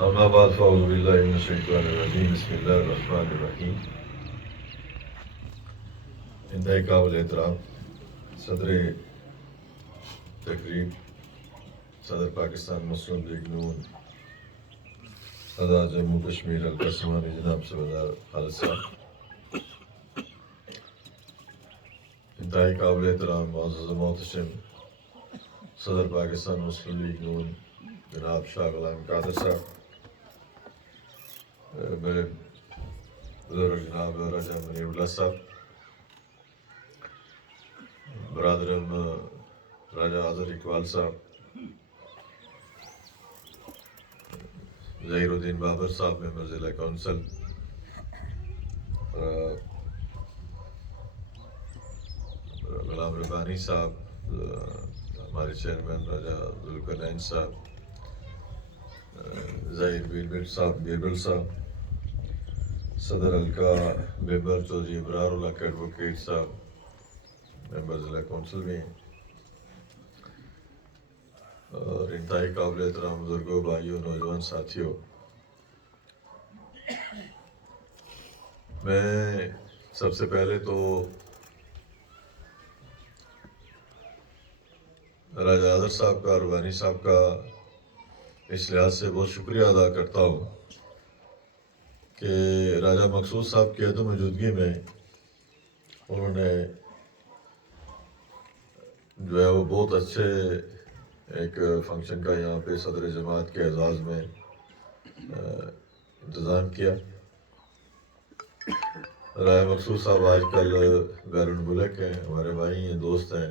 اما بعد فاعوذ باللہ من الشیطان الرجیم بسم اللہ الرحمن الرحیم. انتہائی قابل احترام صدر تقریب صدر پاکستان مسلم لیگ نون آزاد جموں کشمیر حلقہ سمانی جناب صفدر خالد صاحب، انتہائی قابل احترام معزز و محتشم صدر پاکستان مسلم لیگ نون جناب شاہ غلام قادر صاحب، میرے بزرگ جناب راجہ منیر اللہ صاحب، برادرم راجہ آزر اقبال صاحب، ظہیر الدین بابر صاحب ممبر ضلع کونسل، غلام ربانی صاحب، ہمارے چیئرمین راجہ ذوالقرنین صاحب، ظہیر بیربل صاحب، صدر حلقہ ممبر چودھری ابرار الحق ایڈوکیٹ صاحب ممبر ضلع کونسل بھی ہیں، اور انتہائی قابل احترام بزرگوں، بھائیوں، نوجوان ساتھیوں، میں سب سے پہلے تو راجہ آذر صاحب کا، ربانی صاحب کا اس لحاظ سے بہت شکریہ ادا کرتا ہوں کہ راجہ مقصود صاحب کی عدم موجودگی میں انہوں نے جو ہے وہ بہت اچھے ایک فنکشن کا یہاں پہ صدر جماعت کے اعزاز میں انتظام کیا. راجہ مقصود صاحب آج کل بیرون ملک ہیں، ہمارے بھائی ہیں، دوست ہیں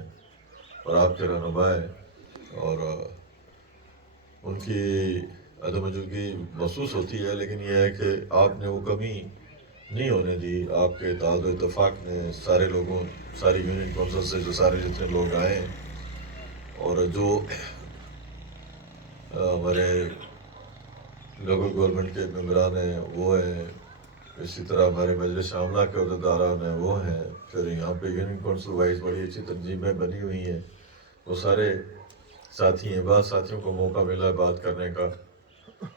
اور آپ کے رہنما ہیں، اور ان کی عدم موجودگی محسوس ہوتی ہے، لیکن یہ ہے کہ آپ نے وہ کمی نہیں ہونے دی. آپ کے اتحاد و اتفاق نے سارے لوگوں، ساری یونین کونسل سے جو سارے جتنے لوگ آئے ہیں، اور جو ہمارے لوکل گورنمنٹ کے ممبران ہیں وہ ہیں، اسی طرح ہمارے مجلس عاملہ کے عہدیداران ہیں وہ ہیں، پھر یہاں پہ یونین کونسل وائز بڑی اچھی تنظیمیں بنی ہوئی ہیں، وہ سارے ساتھی ہیں. بعض ساتھیوں کو موقع ملا بات کرنے کا،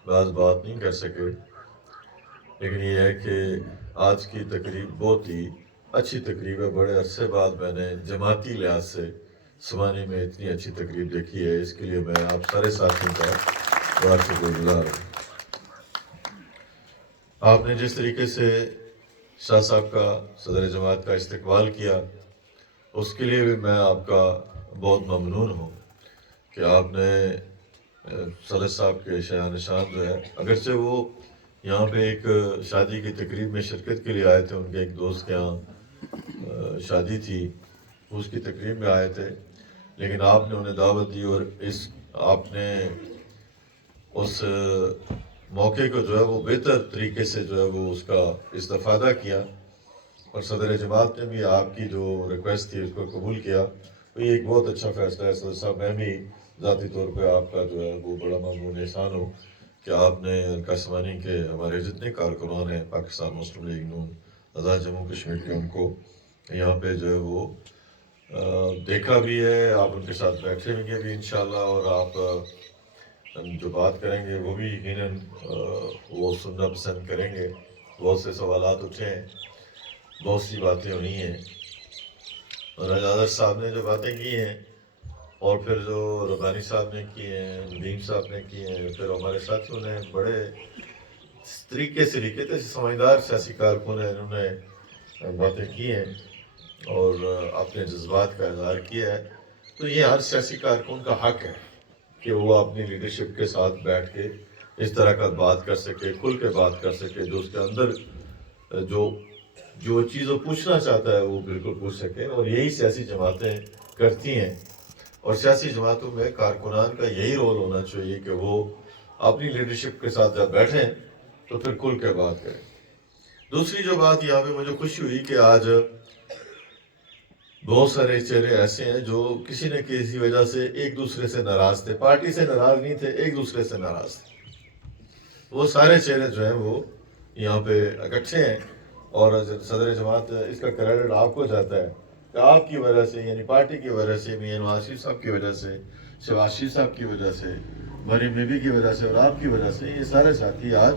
بعض بات نہیں کر سکے، لیکن یہ ہے کہ آج کی تقریب بہت ہی اچھی تقریب ہے. بڑے عرصے بعد میں نے جماعتی لحاظ سے سمانی میں اتنی اچھی تقریب دیکھی ہے، اس کے لیے میں آپ سارے ساتھیوں کا بہت شکر گزار ہوں. آپ نے جس طریقے سے شاہ صاحب کا، صدر جماعت کا استقبال کیا، اس کے لیے بھی میں آپ کا بہت ممنون ہوں کہ آپ نے صدر صاحب کے شایان نشان جو ہے، اگرچہ وہ یہاں پہ ایک شادی کی تقریب میں شرکت کے لیے آئے تھے، ان کے ایک دوست کے یہاں شادی تھی، اس کی تقریب میں آئے تھے، لیکن آپ نے انہیں دعوت دی، اور آپ نے اس موقع کو جو ہے وہ بہتر طریقے سے جو ہے وہ اس کا استفادہ کیا، اور صدر جماعت نے بھی آپ کی جو ریکویسٹ تھی اس کو قبول کیا. تو یہ ایک بہت اچھا فیصلہ ہے صدر صاحب. میں بھی ذاتی طور پہ آپ کا جو ہے وہ بڑا ممنون احسان ہوں کہ آپ نے حلقہ سمانی کے ہمارے جتنے کارکنان ہیں پاکستان مسلم لیگ نون آزاد جموں کشمیر کے، ان کو یہاں پہ جو ہے وہ دیکھا بھی ہے، آپ ان کے ساتھ بیٹھے ہوں گے بھی انشاءاللہ، اور آپ جو بات کریں گے وہ بھی یقیناً وہ سننا پسند کریں گے. بہت سے سوالات اٹھے ہیں، بہت سی باتیں ہوئی ہیں، اور راجہ آذر صاحب نے جو باتیں کی ہیں، اور پھر جو ربانی صاحب نے کی ہیں، ندیم صاحب نے کی ہیں، پھر ہمارے ساتھیوں نے بڑے طریقے سے لکھے تھے، سمجھدار سیاسی کارکن ہیں، انہوں نے باتیں کی ہیں اور اپنے جذبات کا اظہار کیا ہے. تو یہ ہر سیاسی کارکن کا حق ہے کہ وہ اپنی لیڈرشپ کے ساتھ بیٹھ کے اس طرح کا بات کر سکے، کھل کے بات کر سکے، جو اس کے اندر جو چیز وہ پوچھنا چاہتا ہے وہ بالکل پوچھ سکے، اور یہی سیاسی جماعتیں کرتی ہیں. اور سیاسی جماعتوں میں کارکنان کا یہی رول ہونا چاہیے کہ وہ اپنی لیڈرشپ کے ساتھ جب بیٹھیں تو پھر کھل کے بات کریں. دوسری جو بات یہاں پہ مجھے خوشی ہوئی کہ آج بہت سارے چہرے ایسے ہیں جو کسی نہ کسی وجہ سے ایک دوسرے سے ناراض تھے، پارٹی سے ناراض نہیں تھے، ایک دوسرے سے ناراض تھے. وہ سارے چہرے جو ہیں وہ یہاں پہ اکٹھے ہیں، اور صدر جماعت اس کا کریڈٹ آپ کو جاتا ہے کہ آپ کی وجہ سے، یعنی پارٹی کی وجہ سے، میاں نواز شریف صاحب کی وجہ سے، شہباز شریف صاحب کی وجہ سے مریم نبی کی وجہ سے اور آپ کی وجہ سے یہ سارے ساتھی آج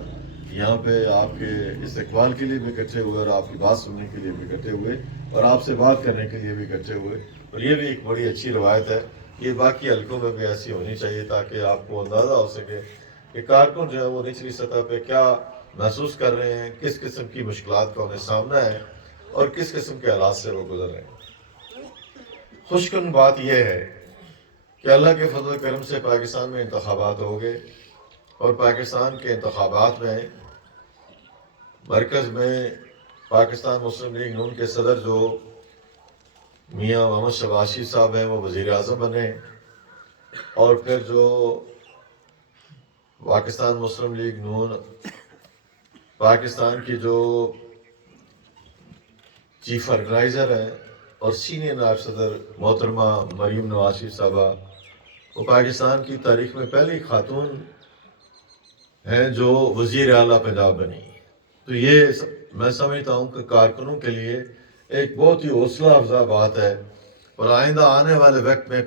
یہاں پہ آپ کے استقبال کے لیے بھی اکٹھے ہوئے اور آپ کی بات سننے کے لیے بھی اکٹھے ہوئے اور آپ سے بات کرنے کے لیے بھی اکٹھے ہوئے. اور یہ بھی ایک بڑی اچھی روایت ہے. یہ باقی حلقوں میں بھی ایسی ہونی چاہیے تاکہ آپ کو اندازہ ہو سکے کہ کارکن جو ہے وہ نچلی سطح پہ کیا محسوس کر رہے ہیں, کس قسم کی مشکلات کا انہیں سامنا ہے اور کس قسم کے حالات سے وہ گزر رہے ہیں. خوش کن بات یہ ہے کہ اللہ کے فضل و کرم سے پاکستان میں انتخابات ہو گئے اور پاکستان کے انتخابات میں مرکز میں پاکستان مسلم لیگ نون کے صدر جو میاں محمد شباشی صاحب ہیں وہ وزیر اعظم بنے, اور پھر جو پاکستان مسلم لیگ نون پاکستان کی جو چیف آرگنائزر ہیں اور سینئر نائب صدر محترمہ مریم نواز شریف صاحبہ, وہ پاکستان کی تاریخ میں پہلی خاتون ہیں جو وزیر اعلیٰ پنجاب بنی. تو یہ میں سمجھتا ہوں کہ کارکنوں کے لیے ایک بہت ہی حوصلہ افزا بات ہے, اور آئندہ آنے والے وقت میں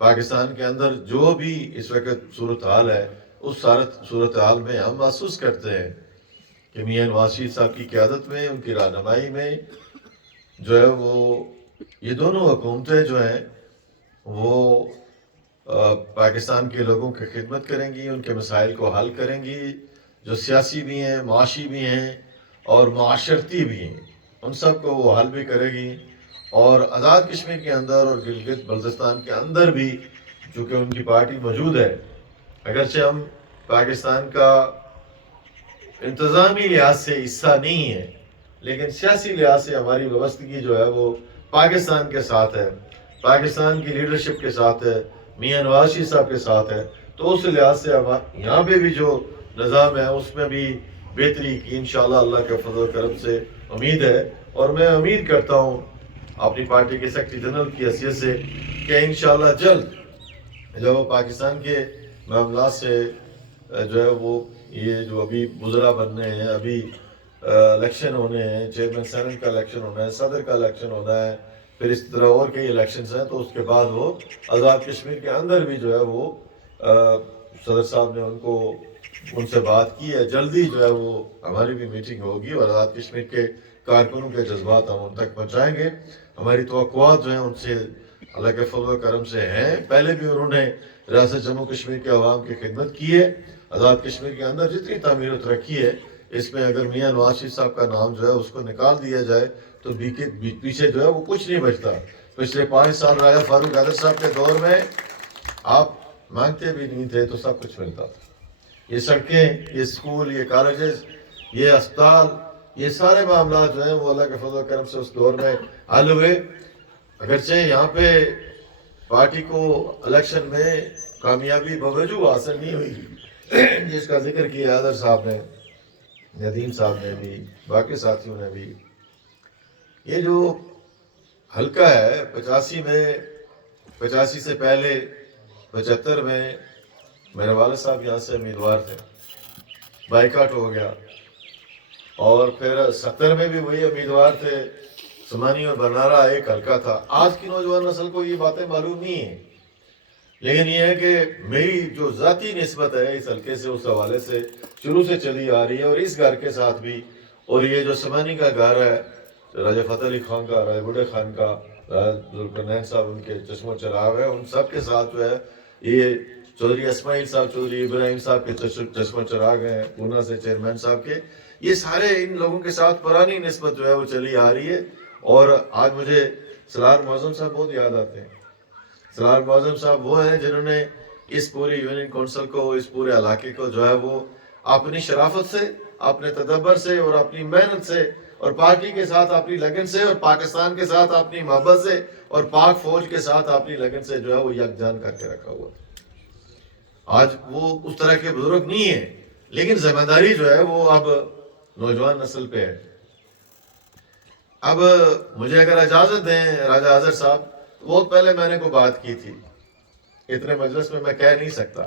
پاکستان کے اندر جو بھی اس وقت صورتحال ہے اس صورتحال میں ہم محسوس کرتے ہیں کہ میاں نواز شریف صاحب کی قیادت میں, ان کی رہنمائی میں جو ہے وہ یہ دونوں حکومتیں جو ہیں وہ پاکستان کے لوگوں کی خدمت کریں گی, ان کے مسائل کو حل کریں گی, جو سیاسی بھی ہیں, معاشی بھی ہیں اور معاشرتی بھی ہیں, ان سب کو وہ حل بھی کرے گی. اور آزاد کشمیر کے اندر اور گلگت بلتستان کے اندر بھی چونکہ ان کی پارٹی موجود ہے, اگرچہ ہم پاکستان کا انتظامی لحاظ سے حصہ نہیں ہے لیکن سیاسی لحاظ سے ہماری وابستگی جو ہے وہ پاکستان کے ساتھ ہے, پاکستان کی لیڈرشپ کے ساتھ ہے, میاں نواز شریف صاحب کے ساتھ ہے. تو اس لحاظ سے یہاں پہ بھی جو نظام ہے اس میں بھی بہتری کی انشاءاللہ اللہ کے فضل و کرم سے امید ہے. اور میں امید کرتا ہوں اپنی پارٹی کے سیکرٹری جنرل کی حیثیت سے کہ انشاءاللہ جلد جو پاکستان کے معاملات سے جو ہے وہ یہ جو ابھی وزراء بننے ہیں, ابھی الیکشن ہونے ہیں, چیئرمین سینٹ کا الیکشن ہونا ہے, صدر کا الیکشن ہونا ہے, پھر اس طرح اور کئی الیکشنز ہیں, تو اس کے بعد وہ آزاد کشمیر کے اندر بھی جو ہے وہ صدر صاحب نے ان سے بات کی ہے. جلدی جو ہے وہ ہماری بھی میٹنگ ہوگی اور آزاد کشمیر کے کارکنوں کے جذبات ہم ان تک پہنچائیں گے. ہماری توقعات جو ہیں ان سے اللہ کے فضل و کرم سے ہیں. پہلے بھی انہوں نے ریاست جموں کشمیر کے عوام کی خدمت کی ہے. آزاد کشمیر کے اندر جتنی تعمیر و ترقی ہے اس میں اگر میاں نواز شریف صاحب کا نام جو ہے اس کو نکال دیا جائے تو پیچھے جو ہے وہ کچھ نہیں بچتا. پچھلے 5 سال راجہ فاروق حیدر صاحب کے دور میں آپ مانگتے بھی نہیں تھے تو سب کچھ ملتا تھا. یہ سڑکیں, یہ اسکول, یہ کالجز, یہ اسپتال, یہ سارے معاملات جو ہیں وہ اللہ کے فضل و کرم سے اس دور میں حل ہوئے. اگرچہ یہاں پہ پارٹی کو الیکشن میں کامیابی بوجود حاصل نہیں ہوئی جس کا ذکر کیا حیدر صاحب نے, ندیم صاحب نے بھی, باقی ساتھیوں نے بھی. یہ جو حلقہ ہے 85 میں, 85 سے پہلے 75 میں میرے والد صاحب یہاں سے امیدوار تھے, بائیکاٹ ہو گیا, اور پھر 70 میں بھی وہی امیدوار تھے. سمانی اور برنارا ایک حلقہ تھا. آج کی نوجوان نسل کو یہ باتیں معلوم نہیں ہیں, لیکن یہ ہے کہ میری جو ذاتی نسبت ہے اس حلقے سے اس حوالے سے شروع سے چلی آ رہی ہے, اور اس گھر کے ساتھ بھی, اور یہ جو سمانی کا گھر ہے راجہ فتح علی خان کا, راجہ بڑھے خان کا, ذوالقرنین صاحب ان کے چشم و چراغ ہے, ان سب کے ساتھ جو ہے یہ چودھری اسماعیل صاحب, چودھری ابراہیم صاحب کے چشم و چراغ ہیں, پونا سے چیئرمین صاحب کے. یہ سارے ان لوگوں کے ساتھ پرانی نسبت جو ہے وہ چلی آ رہی ہے. اور آج مجھے سرار معظم صاحب بہت یاد آتے ہیں. سرار معظم صاحب وہ ہیں جنہوں نے اس پوری یونین کونسل کو, اس پورے علاقے کو جو ہے وہ اپنی شرافت سے, اپنے تدبر سے اور اپنی محنت سے اور پارٹی کے ساتھ اپنی لگن سے اور پاکستان کے ساتھ اپنی محبت سے اور پاک فوج کے ساتھ اپنی لگن سے جو ہے وہ یکجان کر کے رکھا ہوا تھا. آج وہ اس طرح کے بزرگ نہیں ہیں, لیکن ذمہ داری جو ہے وہ اب نوجوان نسل پہ ہے. اب مجھے اگر اجازت دیں راجہ حاضر صاحب, بہت پہلے میں نے کوئی بات کی تھی, اتنے مجلس میں میں کہہ نہیں سکتا.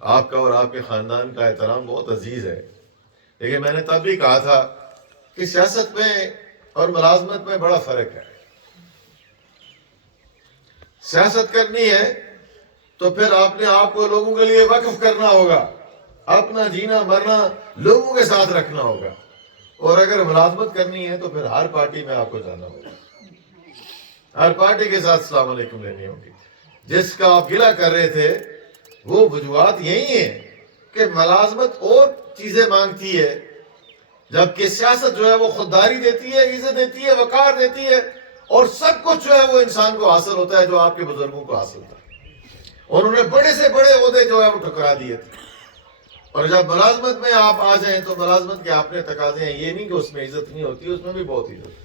آپ کا اور آپ کے خاندان کا احترام بہت عزیز ہے, لیکن میں نے تب بھی کہا تھا کہ سیاست میں اور ملازمت میں بڑا فرق ہے. سیاست کرنی ہے تو پھر آپ نے آپ کو لوگوں کے لیے وقف کرنا ہوگا، اپنا جینا مرنا لوگوں کے ساتھ رکھنا ہوگا، اور اگر ملازمت کرنی ہے تو پھر ہر پارٹی میں آپ کو جانا ہوگا، ہر پارٹی کے ساتھ السلام علیکم لینی ہوگی۔ جس کا آپ گلہ کر رہے تھے وہ وجوہات یہی ہیں کہ ملازمت اور چیزیں مانگتی ہے، جبکہ سیاست جو ہے وہ خودداری دیتی ہے، عزت دیتی ہے، وقار دیتی ہے، اور سب کچھ جو ہے وہ انسان کو حاصل ہوتا ہے جو آپ کے بزرگوں کو حاصل ہوتا ہے۔ اور انہوں نے بڑے سے بڑے عہدے جو ہے وہ ٹھکرا دیے تھے، اور جب ملازمت میں آپ آ جائیں تو ملازمت کے آپ نے تقاضے ہیں، یہ نہیں کہ اس میں عزت نہیں ہوتی، اس میں بھی بہت عزت ہے۔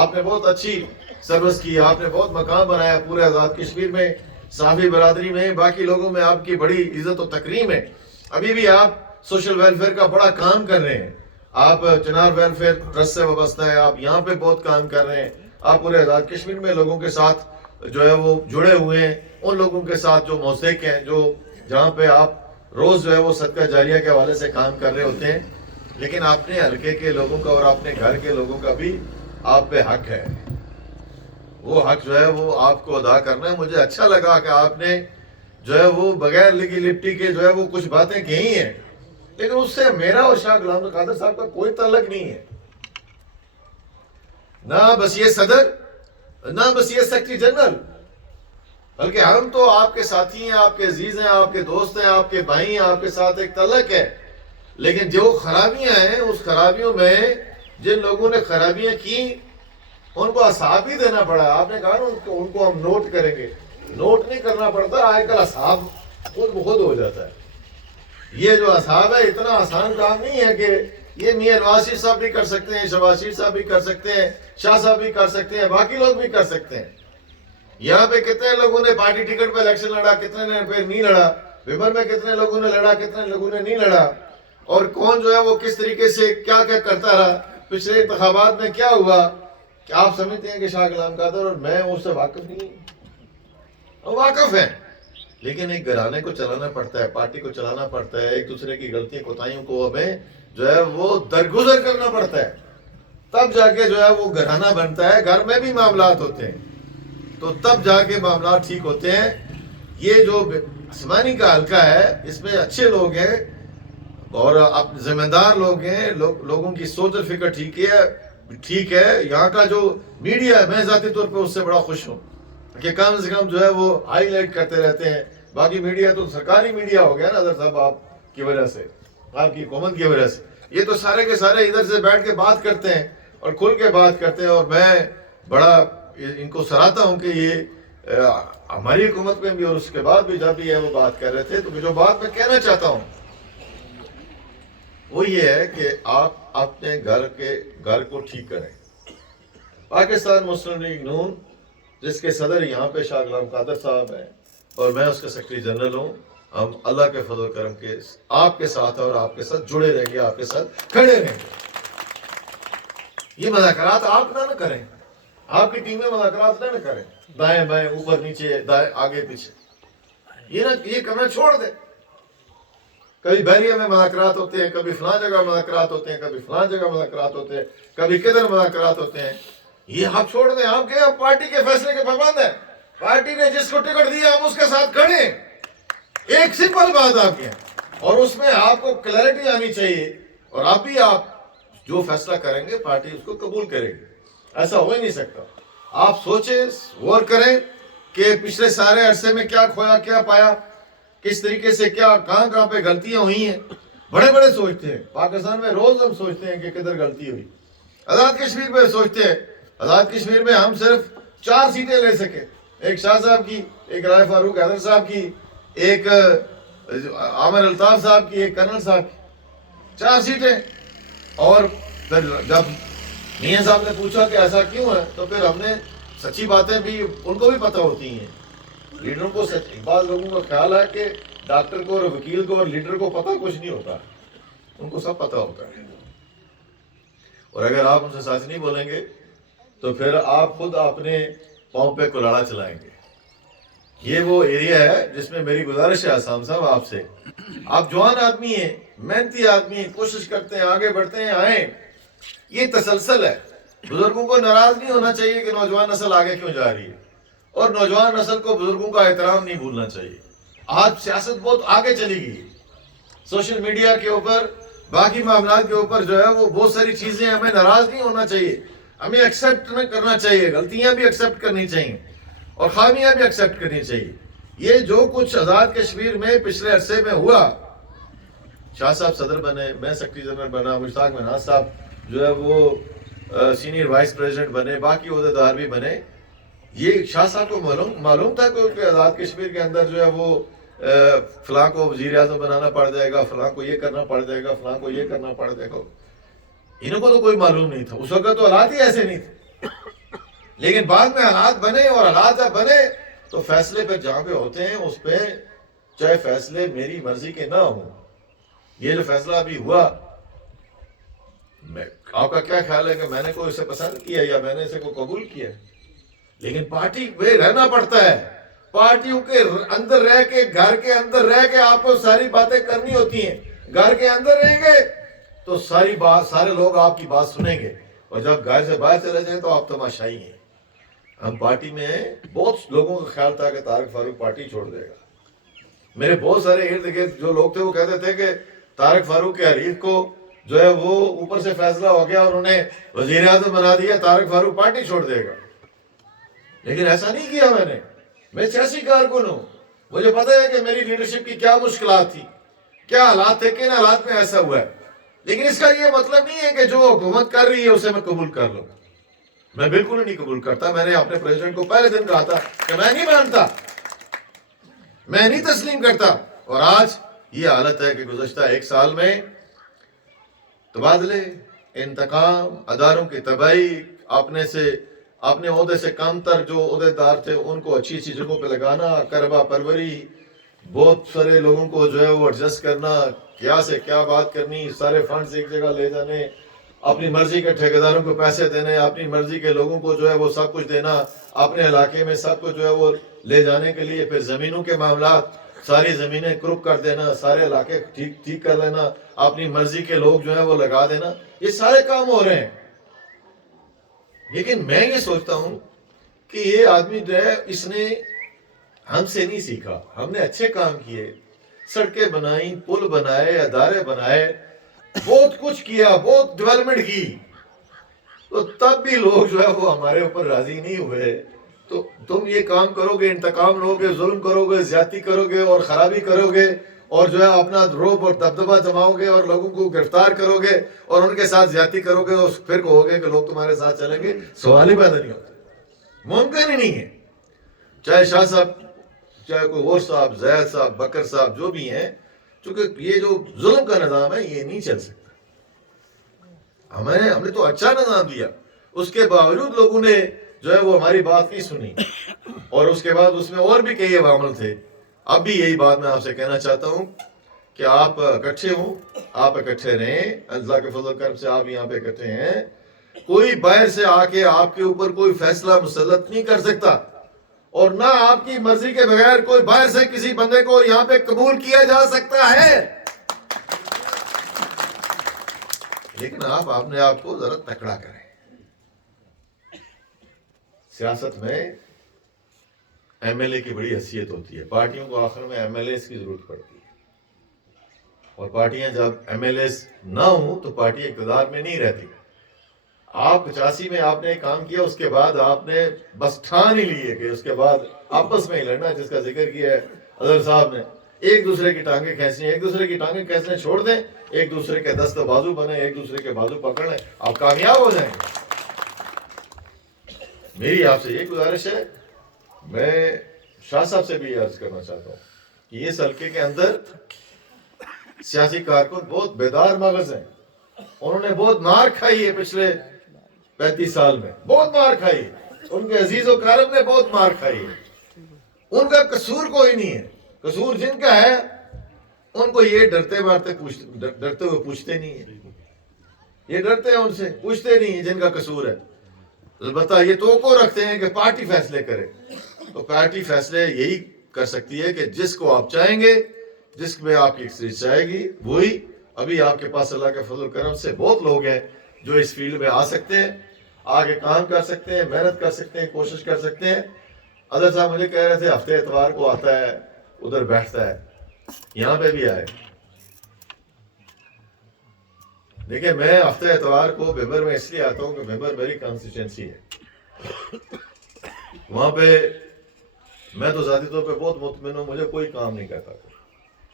آپ نے بہت اچھی سروس کی، آپ نے بہت مقام بنایا پورے آزاد کشمیر میں، صحافی برادری میں، باقی لوگوں میں آپ کی بڑی عزت و تکریم ہے۔ ابھی بھی آپ سوشل ویلفیئر کا بڑا کام کر رہے ہیں، آپ چنار ویلفیئر ٹرسٹ سے وابستہ ہیں، آپ یہاں پہ بہت کام کر رہے ہیں، آپ پورے آزاد کشمیر میں لوگوں کے ساتھ جو ہے وہ جڑے ہوئے ہیں، ان لوگوں کے ساتھ جو موثق ہیں، جو جہاں پہ آپ روز جو ہے وہ صدقہ جاریہ کے حوالے سے کام کر رہے ہوتے ہیں، لیکن اپنے حلقے کے لوگوں کا اور اپنے گھر کے لوگوں کا بھی آپ پہ حق ہے، وہ حق جو ہے وہ آپ کو ادا کرنا ہے۔ مجھے اچھا لگا کہ آپ نے جو ہے وہ بغیر لگی لپٹی کے جو ہے وہ کچھ باتیں کہی ہیں، لیکن اس سے میرا اور شاہ غلام قادر صاحب کا کوئی تعلق نہیں ہے، نہ بس یہ صدر، نہ بس یہ سیکرٹری جنرل، بلکہ ہم تو آپ کے ساتھی ہیں، آپ کے عزیز ہیں، آپ کے دوست ہیں، آپ کے بھائی ہیں، آپ کے ساتھ ایک تعلق ہے، لیکن جو خرابیاں ہیں اس خرابیوں میں جن لوگوں نے خرابیاں کی ان کو حساب ہی دینا پڑا۔ آپ نے کہا نا ان کو ہم نوٹ کریں گے، نوٹ نہیں کرنا پڑتا، آج کل حساب خود بخود ہو جاتا ہے۔ یہ جو حساب ہے اتنا آسان کام نہیں ہے کہ یہ میاں نواز شریف صاحب بھی کر سکتے ہیں، شہباز شریف صاحب بھی کر سکتے ہیں، شاہ صاحب بھی کر سکتے ہیں، باقی لوگ بھی کر سکتے ہیں۔ یہاں پہ کتنے لوگوں نے پارٹی ٹکٹ پہ الیکشن لڑا، کتنے نے پہ نہیں لڑا، ومر میں کتنے لوگوں نے لڑا، کتنے لوگوں نے نہیں لڑا، اور کون جو ہے وہ کس طریقے سے کیا کیا کرتا رہا، پچھلے انتخابات میں کیا ہوا، کہ آپ سمجھتے ہیں کہ شاہ غلام قادر اور میں اس سے واقف نہیں ہوں؟ واقف ہیں، لیکن ایک گھرانے کو چلانا پڑتا ہے، پارٹی کو چلانا پڑتا ہے، ایک دوسرے کی غلطیوں کوتاہیوں کو ہمیں جو ہے وہ درگزر کرنا پڑتا ہے، تب جا کے جو ہے وہ گھرانہ بنتا ہے۔ گھر میں بھی معاملات ہوتے ہیں تو تب جا کے معاملات ٹھیک ہوتے ہیں۔ یہ جو آسمانی کا حلقہ ہے اس میں اچھے لوگ ہیں اور ذمہ دار لوگ ہیں، لوگوں کی سوچ اور فکر ٹھیک ہے۔ یہاں کا جو میڈیا ہے میں ذاتی طور پہ اس سے بڑا خوش ہوں کہ کم سے کم جو ہے وہ ہائی لائٹ کرتے رہتے ہیں۔ باقی میڈیا تو سرکاری میڈیا ہو گیا نا نظر صاحب، آپ کی وجہ سے، آپ کی حکومت کی وجہ سے، یہ تو سارے کے سارے ادھر سے بیٹھ کے بات کرتے ہیں اور کھل کے بات کرتے ہیں، اور میں بڑا ان کو سراہتا ہوں کہ یہ ہماری حکومت میں بھی اور اس کے بعد بھی جب بھی ہے وہ بات کر رہے تھے۔ تو جو بات میں کہنا چاہتا ہوں وہ یہ ہے کہ آپ اپنے گھر کو ٹھیک کریں۔ پاکستان مسلم لیگ نون جس کے صدر یہاں پہ شاہ غلام قادر صاحب ہیں اور میں اس کے سیکرٹری جنرل ہوں، ہم اللہ کے فضل و کرم کے آپ کے ساتھ اور آپ کے ساتھ جڑے رہیں گے، آپ کے ساتھ کھڑے رہیں گے۔ یہ مذاکرات آپ نہ کریں، آپ کی ٹیمیں مذاکرات نہ کریں، دائیں بائیں اوپر نیچے دائیں آگے پیچھے، یہ کرنا چھوڑ دیں۔ کبھی بحریہ میں مذاکرات ہوتے ہیں، کبھی فلاں جگہ مذاکرات ہوتے ہیں، کبھی فلاں جگہ مذاکرات ہوتے ہیں، کبھی کدھر مذاکرات ہوتے ہیں، یہ آپ چھوڑ دیں۔ آپ کے پارٹی کے فیصلے کے پابند ہیں، پارٹی نے جس کو ٹکٹ دیا ہم اس کے ساتھ کھڑے ہیں، ایک سمپل بات آپ کی ہے، اور اس میں آپ کو کلیئرٹی آنی چاہیے، اور آپ جو فیصلہ کریں گے پارٹی اس کو قبول کرے گی، ایسا ہو ہی نہیں سکتا۔ آپ سوچیں، غور کریں کہ پچھلے سارے عرصے میں کیا کھویا کیا پایا، کس طریقے سے کہاں پہ غلطیاں ہوئی ہیں، بڑے سوچتے ہیں۔ پاکستان میں روز ہم سوچتے ہیں کہ کدھر غلطی ہوئی، آزاد کشمیر میں سوچتے ہیں، آزاد کشمیر میں ہم صرف 4 سیٹیں لے سکے، ایک شاہ صاحب کی، ایک رائے فاروق حیدر صاحب کی، ایک عامر الطاف صاحب کی، ایک کرنل صاحب کی، 4 سیٹیں۔ اور پھر جب میاں صاحب نے پوچھا کہ ایسا کیوں ہے تو پھر ہم نے سچی باتیں بھی ان کو بھی پتہ ہوتی ہیں، لیڈروں کو بعض لوگوں کا خیال ہے کہ ڈاکٹر کو اور وکیل کو اور لیڈر کو پتہ کچھ نہیں ہوتا، ان کو سب پتہ ہوتا ہے، اور اگر آپ ان سے سچ نہیں بولیں گے تو پھر آپ خود اپنے پاؤں پہ کلاڑا چلائیں گے۔ یہ وہ ایریا ہے جس میں میری گزارش ہے آسام صاحب آپ سے، آپ جوان آدمی ہیں، محنتی آدمی ہیں، کوشش کرتے ہیں، آگے بڑھتے ہیں، آئیں، یہ تسلسل ہے۔ بزرگوں کو ناراض نہیں ہونا چاہیے کہ نوجوان نسل آگے کیوں جا رہی ہے، اور نوجوان نسل کو بزرگوں کا احترام نہیں بھولنا چاہیے۔ آج سیاست بہت آگے چلی گئی. سوشل میڈیا کے اوپر باقی معاملات کے اوپر جو ہے وہ بہت ساری چیزیں ہمیں ناراض نہیں ہونا چاہیے, ہمیں ایکسیپٹ کرنا چاہیے, غلطیاں بھی ایکسیپٹ کرنی چاہیے اور خامیاں بھی ایکسیپٹ کرنی چاہیے. یہ جو کچھ آزاد کشمیر میں پچھلے عرصے میں ہوا, شاہ صاحب صدر بنے, میں سیکرٹری جنرل بنا, مشتاق منہاج صاحب جو ہے وہ سینئر وائس پریزیڈنٹ بنے, باقی عہدیدار بھی بنے. یہ شاہ صاحب کو معلوم تھا کہ آزاد کشمیر کے اندر جو ہے وہ فلاں کو وزیر اعظم بنانا پڑ جائے گا, فلاں کو یہ کرنا پڑ جائے گا, فلاں کو یہ کرنا پڑ جائے گا. انہوں کو تو کوئی معلوم نہیں تھا, اس وقت تو حالات ہی ایسے نہیں تھے. لیکن بعد میں حالات بنے, اور حالات جب بنے تو فیصلے پہ جہاں پہ ہوتے ہیں اس پہ چاہے فیصلے میری مرضی کے نہ ہوں. یہ جو فیصلہ ابھی ہوا, آپ کا کیا خیال ہے کہ میں نے کوئی اسے پسند کیا یا میں نے اسے کو قبول کیا؟ لیکن پارٹی میں رہنا پڑتا ہے. پارٹیوں کے اندر رہ کے, گھر کے اندر رہ کے آپ کو ساری باتیں کرنی ہوتی ہیں. گھر کے اندر رہیں گے تو سارے لوگ آپ کی بات سنیں گے, اور جب گھر سے باہر چلے جائیں تو آپ تماشائی ہیں. ہم پارٹی میں بہت لوگوں کا خیال تھا کہ طارق فاروق پارٹی چھوڑ دے گا. میرے بہت سارے ارد گرد جو لوگ تھے وہ کہتے تھے کہ طارق فاروق کے حریف کو جو ہے وہ اوپر سے فیصلہ ہو گیا اور انہیں وزیر اعظم بنا دیا, طارق فاروق پارٹی چھوڑ دے گا. لیکن ایسا نہیں کیا میں سیاسی کارکن ہوں, مجھے پتہ ہے کہ میری لیڈرشپ کی کیا مشکلات تھی, کیا حالات تھے, کن حالات میں ایسا ہوا ہے. لیکن اس کا یہ مطلب نہیں ہے کہ جو حکومت کر رہی ہے اسے میں قبول کر لوں. میں بالکل نہیں قبول کرتا. میں نے اپنے پریزیڈنٹ کو پہلے دن کہا تھا کہ میں نہیں مانتا, میں نہیں تسلیم کرتا. اور آج یہ حالت ہے کہ گزشتہ ایک سال میں تبادلے, انتقام, اداروں کی تباہی, اپنے عہدے سے کم تر جو عہدیدار تھے ان کو اچھی اچھی جگہوں پہ لگانا, کربا پروری, بہت سارے لوگوں کو جو ہے وہ ایڈجسٹ کرنا, کیا سے کیا بات کرنی, سارے فنڈز ایک جگہ لے جانے, اپنی مرضی کے ٹھیکیداروں کو پیسے دینے, اپنی مرضی کے لوگوں کو جو ہے وہ سب کچھ دینا, اپنے علاقے میں سب کچھ جو ہے وہ لے جانے کے لیے. پھر زمینوں کے معاملات, ساری زمینیں کرپ کر دینا, سارے علاقے ٹھیک کر لینا, اپنی مرضی کے لوگ جو ہیں وہ لگا دینا. یہ سارے کام ہو رہے ہیں. لیکن میں یہ سوچتا ہوں کہ یہ آدمی جو ہے اس نے ہم سے نہیں سیکھا. ہم نے اچھے کام کیے, سڑکیں بنائیں, پل بنائے, ادارے بنائے, بہت کچھ کیا, بہت ڈیولپمنٹ کی, تو تب بھی لوگ جو ہے وہ ہمارے اوپر راضی نہیں ہوئے. تو تم یہ کام کرو گے, انتقام لو گے, ظلم کرو گے, زیادتی کرو گے اور خرابی کرو گے, اور جو ہے اپنا رعب اور دبدبہ جماؤ گے اور لوگوں کو گرفتار کرو گے اور ان کے ساتھ زیادتی کرو گے, اور پھر کہو گے کہ لوگ تمہارے ساتھ چلیں گے. سوال ہی پیدا نہیں ہوتا, ممکن ہی نہیں ہے. چاہے شاہ صاحب, چاہے کوئی اور صاحب, زید صاحب, بکر صاحب, جو بھی ہیں, چونکہ یہ جو ظلم کا نظام ہے یہ نہیں چل سکتا. ہم نے تو اچھا نظام دیا, اس کے باوجود لوگوں نے جو ہے وہ ہماری بات نہیں سنی, اور اس کے بعد اس میں اور بھی کئی عوامل تھے. اب بھی یہی بات میں آپ سے کہنا چاہتا ہوں کہ آپ اکٹھے ہوں, آپ اکٹھے رہیں, اللہ کے فضل کرم سے آپ یہاں پہ اکٹھے ہیں. کوئی باہر سے آ کے آپ کے اوپر کوئی فیصلہ مسلط نہیں کر سکتا, اور نہ آپ کی مرضی کے بغیر کوئی باہر سے کسی بندے کو یہاں پہ قبول کیا جا سکتا ہے. لیکن آپ اپنے آپ کو ذرا تکڑا کریں. سیاست میں ایم ایل اے کی بڑی حیثیت ہوتی ہے. پارٹیوں کو آخر میں ایم ایل اے کی ضرورت پڑتی ہے, اور پارٹیاں جب ایم ایل اے نہ ہوں تو پارٹی اقتدار میں نہیں رہتی. آپ 85 میں آپ نے کام کیا, اس کے بعد آپ نے بس ٹھان ہی لیے کہ اس کے بعد آپس میں ہی لڑنا, جس کا ذکر کیا ہے اظہر صاحب نے. ایک دوسرے کی ٹانگیں کھینچنی, ایک دوسرے کی ٹانگیں کھینچنے چھوڑ دیں, ایک دوسرے کے دست بازو بنے, ایک دوسرے کے بازو پکڑ لیں, آپ کامیاب ہو جائیں گے. میری آپ سے یہ گزارش ہے. میں شاہ صاحب سے بھی عرض کرنا چاہتا ہوں کہ اس حلقے کے اندر سیاسی کارکن بہت بیدار مغز ہیں. انہوں نے بہت مار کھائی ہے پچھلے 35 سال میں, بہت مار کھائی ہے. ان کے عزیز و کارم نے بہت مار کھائی ہے. ان کا قصور کوئی نہیں ہے. قصور جن کا ہے ان کو یہ ڈرتے ہوئے پوچھتے نہیں ہیں. یہ ڈرتے ہیں, ان سے پوچھتے نہیں ہیں جن کا قصور ہے. البتہ یہ توقع رکھتے ہیں کہ پارٹی فیصلے کرے. تو پارٹی فیصلے یہی کر سکتی ہے کہ جس کو آپ چاہیں گے, جس میں آپ کی اکثریت چاہے گی, وہی. ابھی آپ کے پاس اللہ کے فضل و کرم سے بہت لوگ ہیں جو اس فیلڈ میں آ سکتے ہیں, آگے کام کر سکتے ہیں, محنت کر سکتے ہیں, کوشش کر سکتے ہیں. اظہر صاحب مجھے کہہ رہے تھے ہفتے اتوار کو آتا ہے, ادھر بیٹھتا ہے, یہاں پہ بھی آئے. دیکھیں میں ہفتہ اتوار کو بھمبر میں اس لیے آتا ہوں کہ بھمبر میری کانسٹیچوئنسی ہے. وہاں پہ میں تو ذاتی طور پہ بہت مطمئن ہوں, مجھے کوئی کام نہیں کہتا.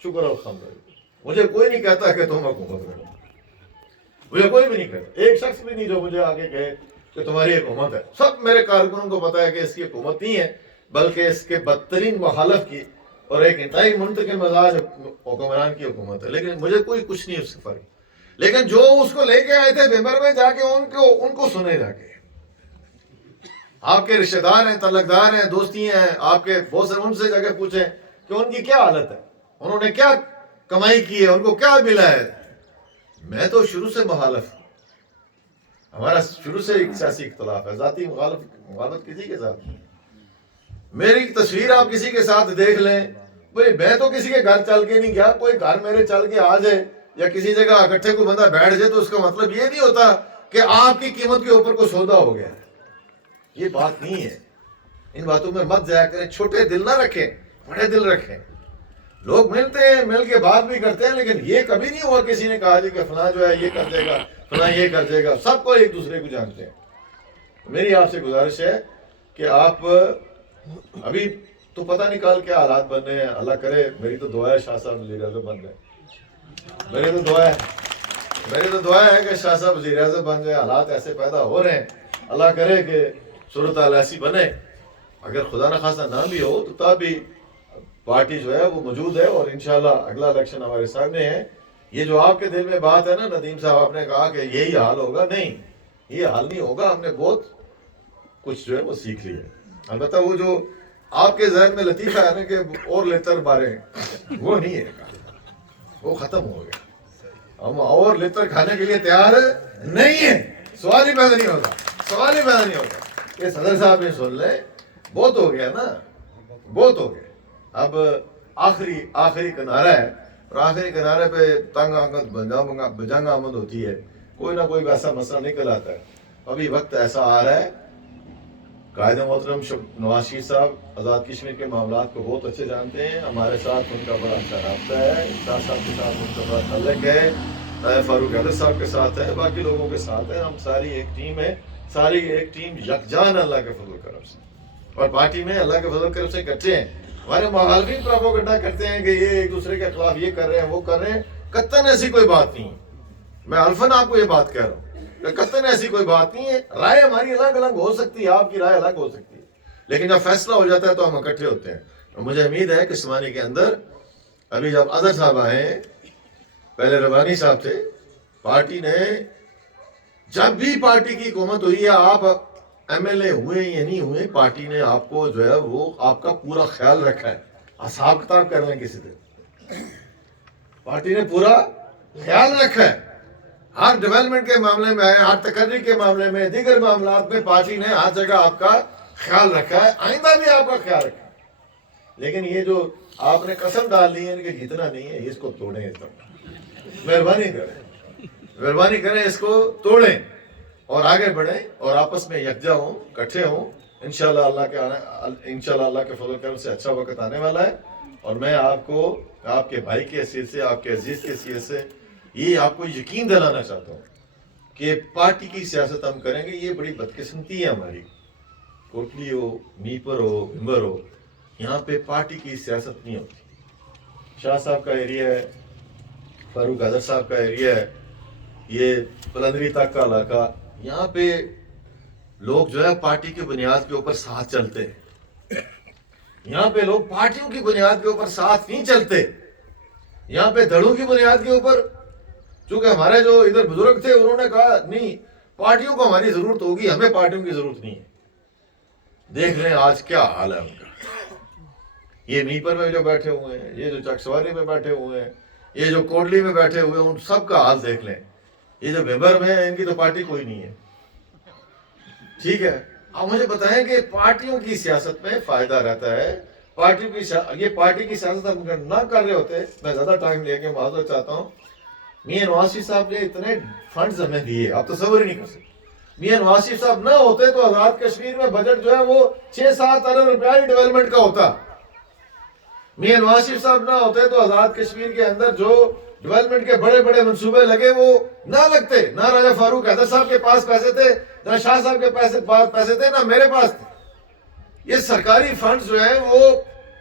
شکر الحمدللہ, مجھے کوئی نہیں کہتا کہ تم حکومت کرو, مجھے کوئی بھی نہیں کہتا. ایک شخص بھی نہیں جو مجھے آگے کہے کہ تمہاری حکومت ہے. سب میرے کارکنوں کو پتا ہے کہ اس کی حکومت نہیں ہے, بلکہ اس کے بدترین مخالف کی اور ایک انتہائی منتقل مزاج حکمران کی حکومت ہے. لیکن مجھے کوئی کچھ نہیں اس سے فرق. لیکن جو اس کو لے کے آئے تھے بھمبر میں جا کے ان کو سنے جا کے. آپ کے رشتہ دار ہیں, تعلقدار ہیں, دوستی ہیں آپ کے, بہت سے ان سے جا کے پوچھیں کہ ان کی کیا حالت ہے, انہوں نے کیا کمائی کی ہے, ان کو کیا ملا ہے. میں تو شروع سے مخالف ہوں, ہمارا شروع سے ایک سیاسی اختلاف ہے, ذاتی مخالفت کسی کے ساتھ. میری تصویر آپ کسی کے ساتھ دیکھ لیں, بھئی میں تو کسی کے گھر چل کے نہیں گیا, کوئی گھر میرے چل کے آ جائے یا کسی جگہ اکٹھے کوئی بندہ بیٹھ جائے تو اس کا مطلب یہ نہیں ہوتا کہ آپ کی قیمت کے اوپر کوئی سودا ہو گیا ہے. یہ بات نہیں ہے, ان باتوں میں مت جایا کریں. چھوٹے دل نہ رکھیں, بڑے دل رکھیں. لوگ ملتے ہیں, مل کے بات بھی کرتے ہیں, لیکن یہ کبھی نہیں ہوا کسی نے کہا جی کہ فلاں جو ہے یہ کر دے گا, فلاں یہ کر دے گا. سب کو ایک دوسرے کو جانتے ہیں. میری آپ سے گزارش ہے کہ آپ ابھی تو پتہ نہیں کل کیا حالات بن رہے ہیں. اللہ کرے, میری تو دعا ہے شاہ صاحب وزیر اعظم بن جائے. میری تو دعا ہے کہ شاہ صاحب وزیر اعظم بن جائے. حالات ایسے پیدا ہو رہے ہیں, اللہ کرے کہ صورتحال ایسی بنے. اگر خدا نخواستہ نہ بھی ہو تو تب بھی پارٹی جو ہے وہ موجود ہے, اور انشاءاللہ اگلا الیکشن ہمارے سامنے ہے. یہ جو آپ کے دل میں بات ہے نا ندیم صاحب, آپ نے کہا کہ یہی حال ہوگا, نہیں, یہ حال نہیں ہوگا. ہم نے بہت کچھ جو ہے وہ سیکھ لیا. البتہ وہ جو آپ کے ذہن میں لطیفہ ہے نا کہ اور لتر مارے, وہ نہیں ہے, وہ ختم ہو گیا. ہم اور لتر کھانے کے لیے تیار نہیں ہیں. سوال ہی پیدا نہیں ہوتا. یہ صدر صاحب نے سن لے, بہت ہو گیا نا, بہت ہو گیا. اب آخری کنارہ ہے, اور آخری کنارے پہ تنگ آنگت بجنگ آمد ہوتی ہے. کوئی نہ کوئی ویسا مسئلہ نکل آتا ہے. ابھی وقت ایسا آ رہا ہے, قائد محترم نواز شریف صاحب آزاد کشمیر کے معاملات کو بہت اچھے جانتے ہیں. ہمارے ساتھ ان کا بڑا اچھا رابطہ ہے. شاہ صاحب کے ساتھ ان کا بڑا تعلق ہے, فاروق حیدر صاحب کے ساتھ ہے, باقی لوگوں کے ساتھ ہے. ہم ساری ایک ٹیم ہے, ساری ایک ٹیم یکجان اللہ کے فضل و کرم سے, اور پارٹی میں اللہ کے فضل و کرم سے اکٹھے ہیں. ہمارے مخالفین پروپیگنڈا کرتے ہیں کہ یہ ایک دوسرے کے خلاف یہ کر رہے ہیں, وہ کر رہے ہیں. قطعاً ایسی کوئی بات نہیں. میں الفاً آپ کو یہ بات کہہ رہا ہوں کہ قطعاً ایسی کوئی بات نہیں ہے. رائے ہماری الگ الگ ہو سکتی ہے, آپ کی رائے الگ ہو سکتی ہے, لیکن جب فیصلہ ہو جاتا ہے تو ہم اکٹھے ہوتے ہیں. اور مجھے امید ہے کہ سمانی کے اندر ابھی جب اظہر صاحب آئے, پہلے ربانی صاحب تھے, پارٹی نے جب بھی پارٹی کی حکومت ہوئی ہے, آپ ایم ایل اے ہوئے یا نہیں ہوئے, پارٹی نے آپ کو جو ہے وہ آپ کا پورا خیال رکھا ہے. حساب کتاب کر لیں کسی دن, پارٹی نے پورا خیال رکھا ہے. ہر ڈیولپمنٹ کے معاملے میں, ہر تقرری کے معاملے میں, دیگر معاملات میں پارٹی نے ہر جگہ آپ کا خیال رکھا ہے. آئندہ بھی آپ کا خیال رکھا ہے. لیکن یہ جو آپ نے قسم ڈال دی ہے کہ جتنا نہیں ہے اس کو توڑیں. مہربانی کریں اس کو توڑیں اور آگے بڑھیں, اور آپس میں یکجا ہوں, اکٹھے ہوں. انشاءاللہ اللہ کے فضل و کرم سے اچھا وقت آنے والا ہے. اور میں آپ کو آپ کے بھائی کی حیثیت سے, آپ کے عزیز کی حیثیت سے یہ آپ کو یقین دلانا چاہتا ہوں کہ پارٹی کی سیاست ہم کریں گے. یہ بڑی بدقسمتی ہے ہماری, کوٹلی ہو, نیپر ہو, بھمبر ہو, یہاں پہ پارٹی کی سیاست نہیں ہوتی. شاہ صاحب کا ایریا ہے, فاروق حیدر صاحب کا ایریا ہے, یہ پلندری تک کا علاقہ, یہاں پہ لوگ جو ہے پارٹی کی بنیاد کے اوپر ساتھ چلتے ہیں. یہاں پہ لوگ پارٹیوں کی بنیاد کے اوپر ساتھ نہیں چلتے. یہاں پہ دھڑوں کی بنیاد کے اوپر, چونکہ ہمارے جو ادھر بزرگ تھے انہوں نے کہا نہیں پارٹیوں کو ہماری ضرورت ہوگی, ہمیں پارٹیوں کی ضرورت نہیں ہے. دیکھ لیں آج کیا حال ہے ان کا. یہ نیپر میں جو بیٹھے ہوئے ہیں, یہ جو چکسواری میں بیٹھے ہوئے ہیں, یہ جو کوٹلی میں بیٹھے ہوئے ہیں, ان سب کا حال دیکھ لیں. یہ جو بھمبر میں ہے ان کی تو پارٹی کوئی نہیں ہے. ٹھیک ہے, اب مجھے بتائیں کہ پارٹیوں کی سیاست میں فائدہ رہتا ہے. یہ پارٹی کی سیاست ہم نہ کر رہے ہوتے, میں زیادہ ٹائم لے کے معذرت چاہتا ہوں. میاں نواز شریف صاحب نے اتنے فنڈز ہمیں دیے, آپ تصور ہی نہیں کر سکتے. میاں نواز شریف صاحب نہ ہوتے تو آزاد کشمیر میں بجٹ جو ہے وہ 6-7 ارب روپیہ ڈیولپمنٹ کا ہوتا. میاں نواز شریف صاحب نہ ہوتے تو آزاد کشمیر کے اندر جو ڈیولپمنٹ کے بڑے بڑے منصوبے لگے وہ نہ لگتے. نہ راجہ فاروق حیدر صاحب کے پاس پیسے تھے، نہ شاہ صاحب کے پاس پیسے تھے، نہ میرے پاس تھے. یہ سرکاری فنڈز جو ہیں وہ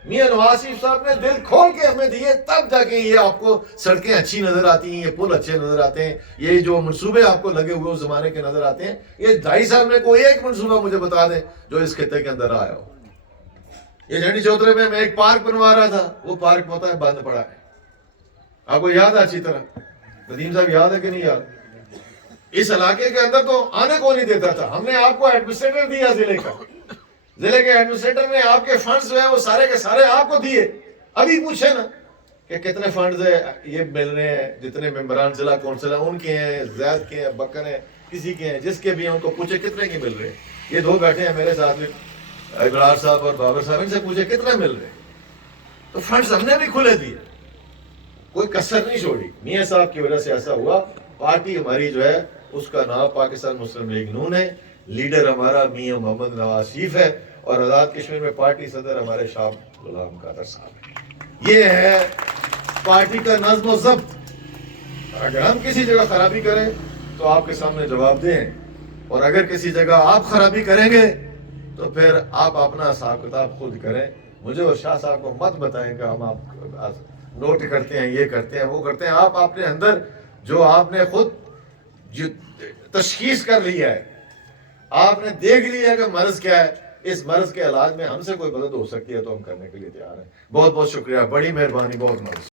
میاں نواز شریف صاحب نے دل کھول کے ہمیں دیے، تب جا کے یہ آپ کو سڑکیں اچھی نظر آتی ہیں، یہ پل اچھے نظر آتے ہیں، یہ جو منصوبے آپ کو لگے ہوئے اس زمانے کے نظر آتے ہیں. یہ ڈھائی صاحب نے کوئی ایک منصوبہ مجھے بتا دیں جو اس خطے کے اندر آیا ہو. یہ جھنڈی چوترے میں ایک پارک بنوا رہا تھا، وہ پارک پتہ ہے بند پڑا ہے. آپ کو یاد ہے اچھی طرح؟ ندیم صاحب یاد ہے کہ نہیں یاد؟ اس علاقے کے اندر تو آنے کو نہیں دیتا تھا. ہم نے آپ کو ایڈمنسٹریٹر دیا ضلع کا، ضلع کے ایڈمنسٹریٹر نے آپ کے فنڈز جو ہیں وہ سارے کے سارے آپ کو دیے. ابھی پوچھے نا کہ کتنے فنڈز یہ مل رہے ہیں، جتنے ممبران ضلع کونسل ہیں ان کے ہیں، زید کے ہیں، بکر ہیں، کسی کے ہیں، جس کے بھی ہیں ان کو پوچھے کتنے کے مل رہے ہیں. یہ دو بیٹھے ہیں میرے ساتھ میں، ابرار صاحب اور بابر صاحب، ان سے پوچھے کتنے مل رہے ہیں. تو فنڈز ہم نے بھی کھلے دیے، کوئی کسر نہیں چھوڑی. میاں صاحب کی وجہ سے ایسا ہوا. پارٹی ہماری جو ہے اس کا نام پاکستان مسلم لیگ نون ہے، لیڈر ہمارا میاں محمد نواز شریف ہے، اور آزاد کشمیر میں پارٹی صدر ہمارے شاہ غلام قادر صاحب ہیں. یہ ہے پارٹی کا نظم و ضبط. اگر ہم کسی جگہ خرابی کریں تو آپ کے سامنے جواب دیں، اور اگر کسی جگہ آپ خرابی کریں گے تو پھر آپ اپنا حساب کتاب خود کریں. مجھے اور شاہ صاحب کو مت بتائیں کہ ہم آپ نوٹ کرتے ہیں، یہ کرتے ہیں، وہ کرتے ہیں. آپ اپنے اندر جو آپ نے خود جو تشخیص کر لیا ہے، آپ نے دیکھ لیا ہے کہ مرض کیا ہے، اس مرض کے علاج میں ہم سے کوئی مدد ہو سکتی ہے تو ہم کرنے کے لیے تیار ہیں. بہت بہت شکریہ، بڑی مہربانی، بہت مدد.